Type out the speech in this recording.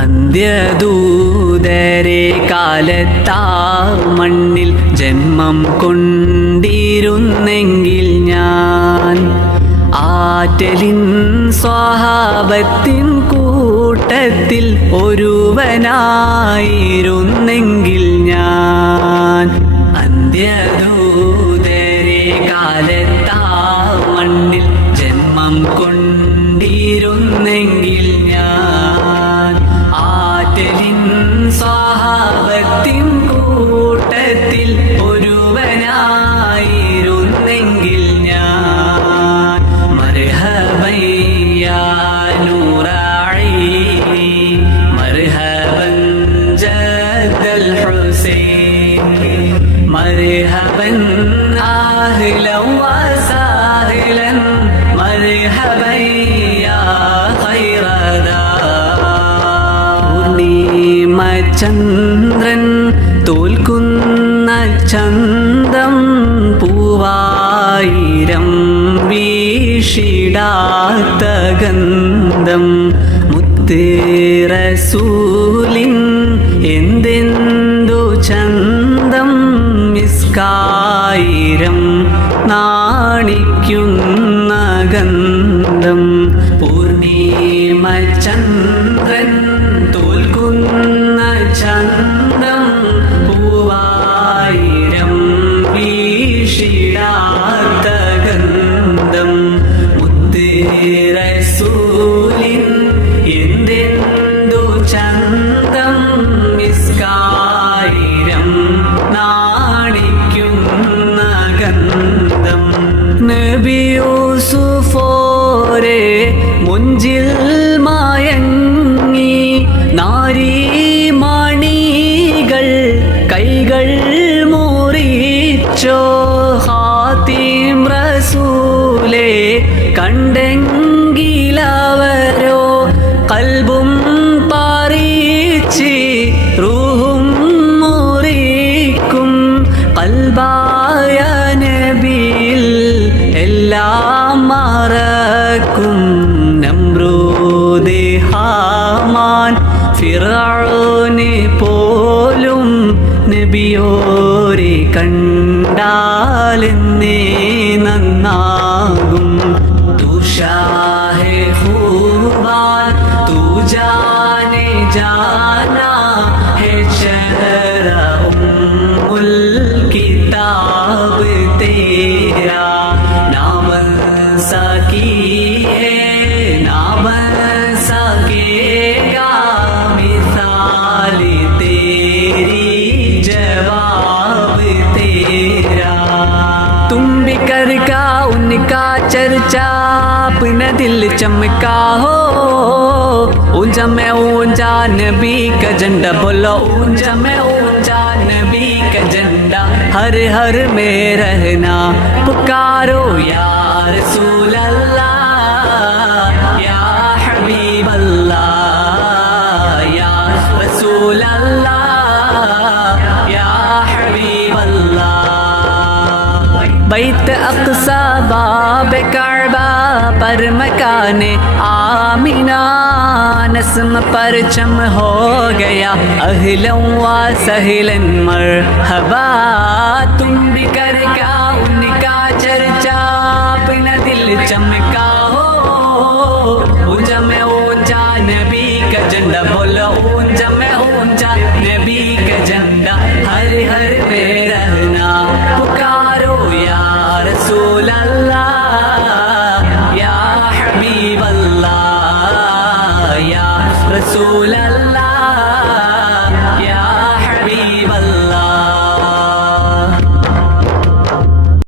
അന്ത്യദൂതരെ കാലത്താ മണ്ണിൽ ജന്മം കൊണ്ടിരുന്നെങ്കിൽ ഞാൻ ആറ്റലിൻ സ്വഹാബത്തിൻ കൂട്ടത്തിൽ ഒരുവനായിരുന്നെങ്കിൽ ഞാൻ അന്ത്യദൂതരെ കാലത്താ മണ്ണിൽ ജന്മം കൊണ്ടിരുന്നെങ്കിൽ ഞാൻ ആറ്റലിൻ സ്വഹാബത്തിൻ കൂട്ടത്തിൽ ഒരുവനായിരുന്നെങ്കിൽ ഞാൻ മർഹബൻ യാ നൂറഈനി മർഹബൻ ജദ്ദൽ ഹുസൈൻ മർഹബൻ അഹ്ലൻ വസഹ്ലൻ മർഹബൻ യാ ഖൈറദാ ചന്ദ്രൻ തോൽക്കുന്ന ചന്തം പൂവായിരം വീഷിടാത്ത ഗന്ധം മുത്ത് റസൂലിൻ എന്തെന്തു ചന്തം മിസ്കായിരം നാണിക്കുന്ന ഗന്ധം പൂർണിമ ചന്ദ്രൻ തോൽക്കുന്ന ചന്തം പൂവായിരം വീഷിടാത്ത ഗന്ധം മുത്ത് റസൂലിൻ എന്തെന്തു ചന്തം മിസ്കായിരം നാണിക്കുന്ന ഗന്ധം നബി യൂസുഫോരെ മുഞ്ചിൽ മയങ്ങി നാരീമണികൾ കൈകൾ മുറിച്ചോ ഹാത്തിം റസൂലേ കണ്ടെങ്കിലവരോ കൽബും പാറിച്ച് റൂഹും മുറിക്കും കൽബായ നബിയിൽ എല്ലാം മറക്കും നമ്രൂദ് ഹാമാൻ ഫിർഔന് പോലും നബിയോരെ കണ്ടാലെന്നേ നന്നാകും തുഷാഹെ ഖുർബാൻ തു ജാനെ ജാനാ ഹെ ശഹറ ഉമ്മുൽ കിതാബ് തേരാ നാം സकी है नाम सकेगा मिसाल तेरी जवाब तेरा तुम भी कर का उनका चर्चा अपना दिल चमका हो ऊंचा में ऊंचा नबी का झंडा बोलो ऊंचा में ऊंचा नबी का झंडा हर हर में रहना पुकारो या रसूल अल्लाह या हबीब अल्लाह या रसूल अल्लाह या हबीब अल्लाह बैत अक़सा बाब काबा पर मकाने आमिना नस्म परचम हो गया अहलन व सहलन मरहबा तुम भी कर का उनका चर्चा अपना दिल चमका हो ऊंचा में ऊंचा नबी का झंडा बोलो ऊंचा में